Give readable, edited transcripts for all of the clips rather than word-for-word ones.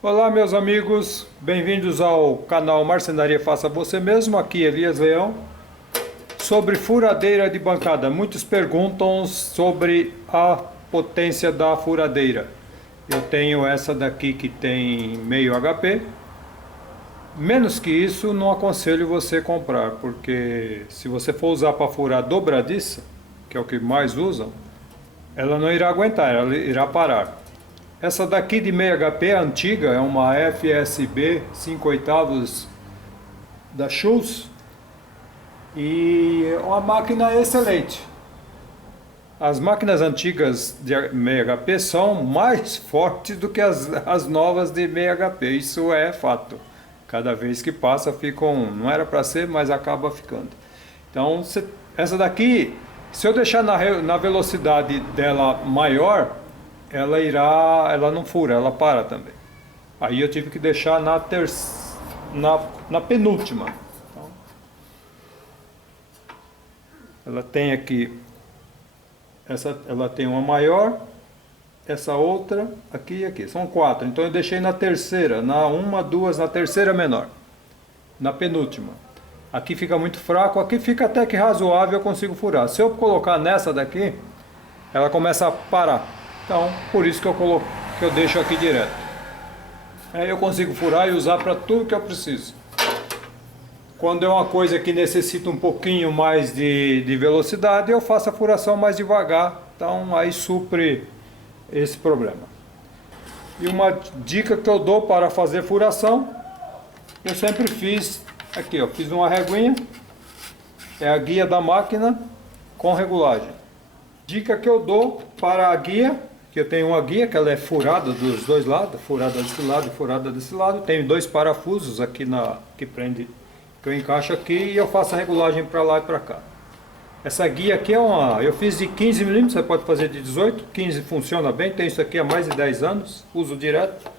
Olá meus amigos, bem-vindos ao canal Marcenaria Faça Você Mesmo, aqui Elias Leão. Sobre furadeira de bancada, muitos perguntam sobre a potência da furadeira. Eu tenho essa daqui que tem meio HP. Menos que isso não aconselho você comprar, porque se você for usar para furar dobradiça, que é o que mais usam, ela não irá aguentar, ela irá parar. Essa daqui de meio HP antiga é uma FSB 5/8 da Schultz e é uma máquina excelente. As máquinas antigas de meio HP são mais fortes do que as novas de meio HP, isso é fato. Cada vez que passa ficam, não era para ser, mas acaba ficando. Então essa daqui, se eu deixar na velocidade dela maior, ela não fura, ela para também. Aí eu tive que deixar na penúltima. Então, ela tem aqui, ela tem uma maior, essa outra, aqui e aqui. São 4. Então eu deixei na terceira, na terceira menor, na penúltima. Aqui fica muito fraco, aqui fica até que razoável, eu consigo furar. Se eu colocar nessa daqui, ela começa a parar. Então, por isso que eu deixo aqui direto. Aí eu consigo furar e usar para tudo que eu preciso. Quando é uma coisa que necessita um pouquinho mais de velocidade, eu faço a furação mais devagar. Então, aí supre esse problema. E uma dica que eu dou para fazer furação, eu sempre fiz aqui, ó, fiz uma reguinha. É a guia da máquina com regulagem. Dica que eu dou para a guia, que eu tenho uma guia que ela é furada dos dois lados, furada desse lado e furada desse lado. Tenho 2 parafusos aqui que prende, que eu encaixo aqui e eu faço a regulagem para lá e para cá. Essa guia aqui eu fiz de 15 mm, você pode fazer de 18, 15 funciona bem, tenho isso aqui há mais de 10 anos, uso direto.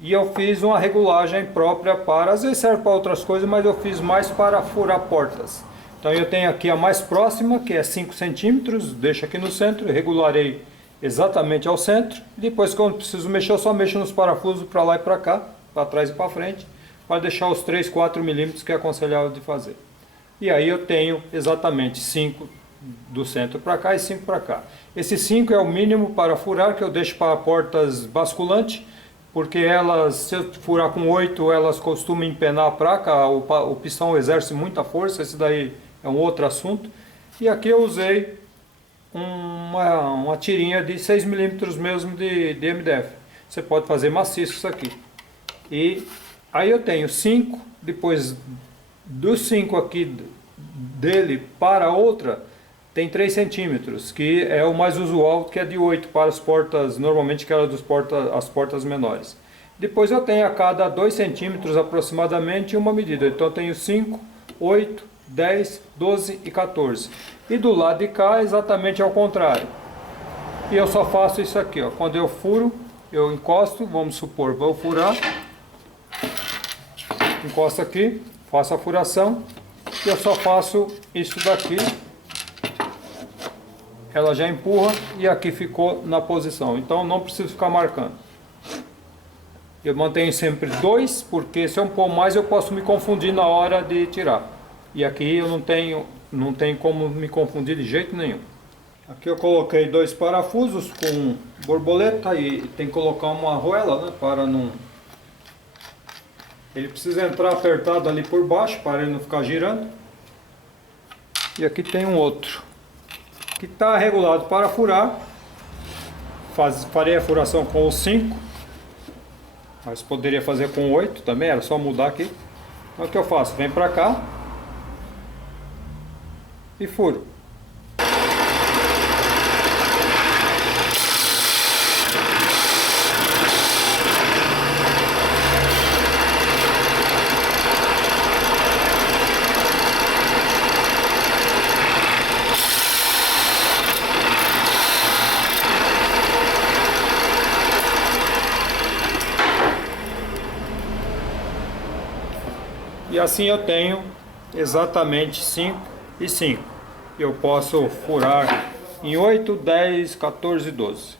E eu fiz uma regulagem própria para, às vezes serve para outras coisas, mas eu fiz mais para furar portas. Então eu tenho aqui a mais próxima, que é 5 centímetros, deixo aqui no centro, regularei exatamente ao centro. Depois, quando preciso mexer, eu só mexo nos parafusos para lá e para cá, para trás e para frente, para deixar os 3, 4 milímetros que é aconselhável de fazer. E aí eu tenho exatamente 5 do centro para cá e 5 para cá. Esse 5 é o mínimo para furar, que eu deixo para portas basculantes, porque elas, se eu furar com 8, elas costumam empenar a placa, o pistão exerce muita força, esse daí é um outro assunto. E aqui eu usei uma tirinha de 6 milímetros mesmo de MDF. Você pode fazer maciço isso aqui. E aí eu tenho 5, depois dos 5 aqui dele para a outra, tem 3 centímetros, que é o mais usual, que é de 8 para as portas, normalmente que era as portas menores. Depois eu tenho a cada 2 centímetros aproximadamente uma medida. Então eu tenho 5, 8, 10, 12 e 14. E do lado de cá exatamente ao contrário. E eu só faço isso aqui, ó. Quando eu furo, eu encosto, vamos supor, vou furar. Encosto aqui, faço a furação. E eu só faço isso daqui. Ela já empurra e aqui ficou na posição. Então não preciso ficar marcando. Eu mantenho sempre 2, porque se eu pôr mais eu posso me confundir na hora de tirar. E aqui eu não tenho como me confundir de jeito nenhum. Aqui eu coloquei 2 parafusos com borboleta e tem que colocar uma arruela, né, para não... Ele precisa entrar apertado ali por baixo para ele não ficar girando. E aqui tem um outro que está regulado para furar. Farei a furação com o 5, mas poderia fazer com 8 também, era só mudar aqui. Então o que eu faço? Vem para cá e furo. E assim eu tenho exatamente 5 e 5. Eu posso furar em 8, 10, 14 e 12.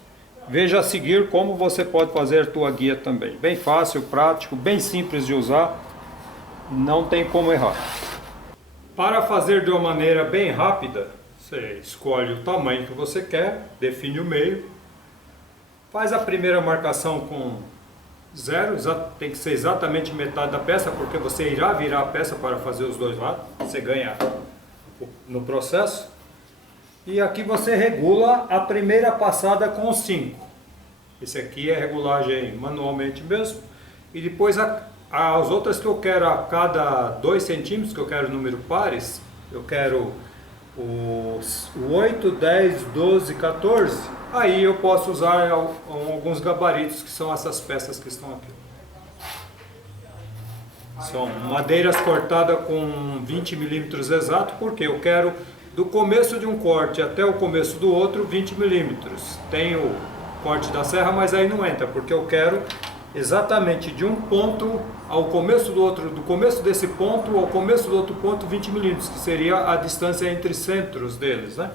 Veja a seguir como você pode fazer a tua guia também. Bem fácil, prático, bem simples de usar, não tem como errar. Para fazer de uma maneira bem rápida, você escolhe o tamanho que você quer, define o meio, faz a primeira marcação com 0, tem que ser exatamente metade da peça, porque você irá virar a peça para fazer os dois lados, você ganha no processo. E aqui você regula a primeira passada com 5. Esse aqui é regulagem manualmente mesmo. E depois as outras que eu quero a cada 2 centímetros, que eu quero número pares, eu quero o 8, 10, 12, 14. Aí eu posso usar alguns gabaritos, que são essas peças que estão aqui. São madeiras cortadas com 20 milímetros exato, porque eu quero do começo de um corte até o começo do outro 20 milímetros. Tem o corte da serra, mas aí não entra, porque eu quero exatamente de um ponto ao começo do outro, do começo desse ponto ao começo do outro ponto 20 milímetros, que seria a distância entre centros deles, né?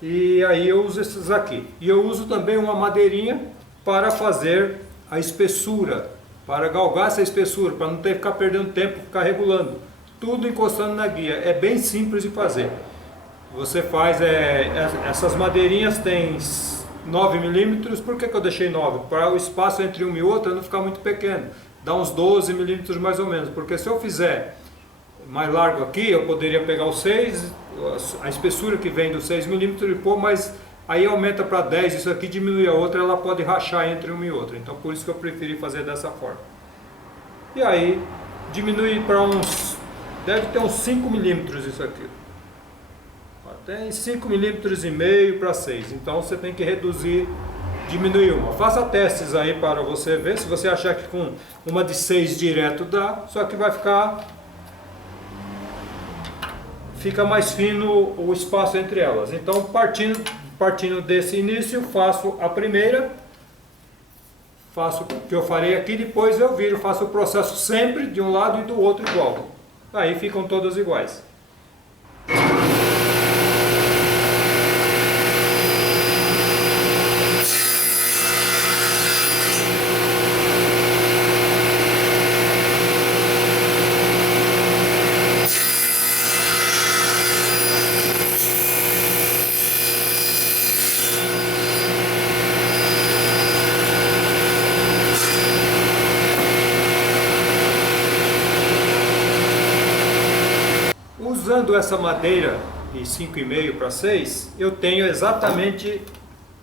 E aí eu uso esses aqui. E eu uso também uma madeirinha para fazer a espessura, para galgar essa espessura, para não ter que ficar perdendo tempo, ficar regulando. Tudo encostando na guia. É bem simples de fazer. Você faz, essas madeirinhas tem 9 milímetros. Por que eu deixei 9? Para o espaço entre uma e outra não ficar muito pequeno. Dá uns 12 milímetros mais ou menos. Porque se eu fizer mais largo aqui, eu poderia pegar o 6, a espessura que vem dos 6 milímetros e pôr, mas aí aumenta para 10, isso aqui diminui a outra, ela pode rachar entre uma e outra. Então por isso que eu preferi fazer dessa forma. E aí diminui para uns, deve ter uns 5 milímetros isso aqui. Tem 5 milímetros e meio para 6, então você tem que reduzir, diminuir uma. Faça testes aí para você ver, se você achar que com uma de 6 direto dá, só que vai fica mais fino o espaço entre elas. Então partindo desse início, faço a primeira, faço o que eu farei aqui, depois eu viro, faço o processo sempre de um lado e do outro igual. Aí ficam todas iguais. Usando essa madeira de 5,5 para 6, eu tenho exatamente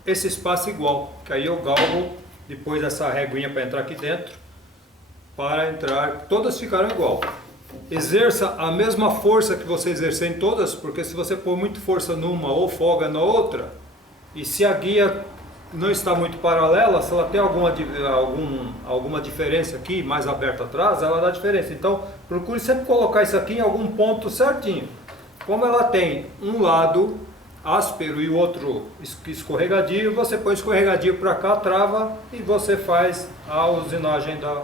esse espaço igual, que aí eu galgo depois dessa reguinha para entrar aqui dentro, para entrar, todas ficaram igual. Exerça a mesma força que você exercer em todas, porque se você pôr muito força numa ou folga na outra, e se a guia não está muito paralela, se ela tem alguma diferença aqui, mais aberta atrás, ela dá diferença. Então, procure sempre colocar isso aqui em algum ponto certinho. Como ela tem um lado áspero e o outro escorregadio, você põe escorregadio para cá, trava e você faz a usinagem da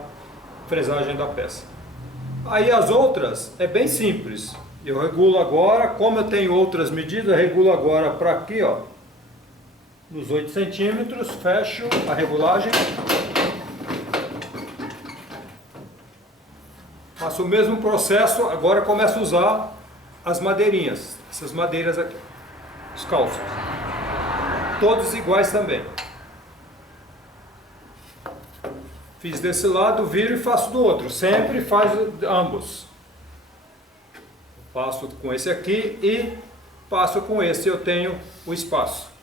fresagem da peça. Aí as outras é bem simples. Eu regulo agora, como eu tenho outras medidas, eu regulo agora para aqui, ó. Nos 8 centímetros, fecho a regulagem, faço o mesmo processo, agora começo a usar as madeirinhas, essas madeiras aqui, os cálcios, todos iguais também. Fiz desse lado, viro e faço do outro, sempre faz ambos. Passo com esse aqui e passo com esse, eu tenho o espaço.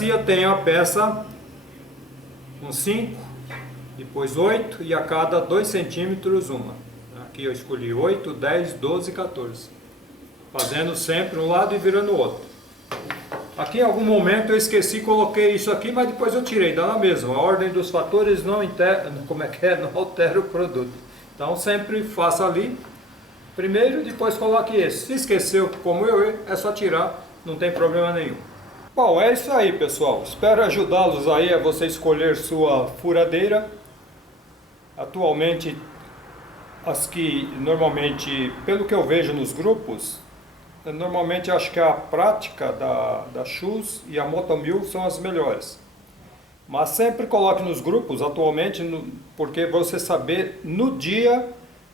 assim eu tenho a peça com 5, depois 8 e a cada 2 centímetros uma. Aqui eu escolhi 8, 10, 12 e 14. Fazendo sempre um lado e virando o outro. Aqui em algum momento eu esqueci, coloquei isso aqui, mas depois eu tirei, dá na mesma. A ordem dos fatores não não altera o produto. Então sempre faça ali, primeiro, depois coloque esse. Se esqueceu como eu, é só tirar, não tem problema nenhum. Bom, é isso aí, pessoal. Espero ajudá-los aí a você escolher sua furadeira. Atualmente, as que normalmente, pelo que eu vejo nos grupos, normalmente acho que a prática da Shoes e a Motomil são as melhores. Mas sempre coloque nos grupos atualmente, porque você saber no dia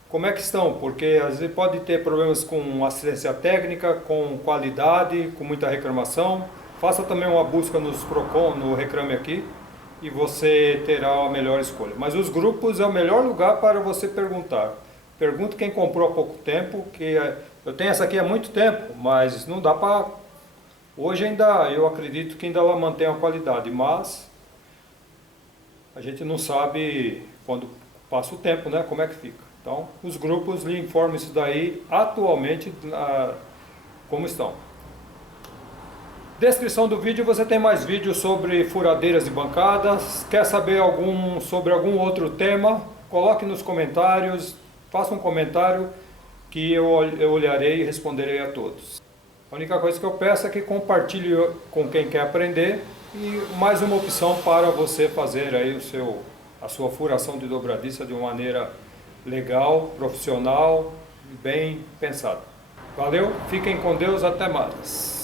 como é que estão, porque às vezes pode ter problemas com assistência técnica, com qualidade, com muita reclamação. Faça também uma busca nos Procon, no Reclame Aqui, e você terá a melhor escolha. Mas os grupos é o melhor lugar para você perguntar. Pergunte quem comprou há pouco tempo, que eu tenho essa aqui há muito tempo, mas não dá para... Hoje ainda, eu acredito que ainda ela mantém a qualidade, mas a gente não sabe quando passa o tempo, né, como é que fica. Então, os grupos lhe informam isso daí atualmente, como estão. Descrição do vídeo, você tem mais vídeos sobre furadeiras de bancadas. Quer saber sobre algum outro tema? Coloque nos comentários, faça um comentário que eu olharei e responderei a todos. A única coisa que eu peço é que compartilhe com quem quer aprender e mais uma opção para você fazer aí a sua furação de dobradiça de uma maneira legal, profissional e bem pensada. Valeu, fiquem com Deus, até mais.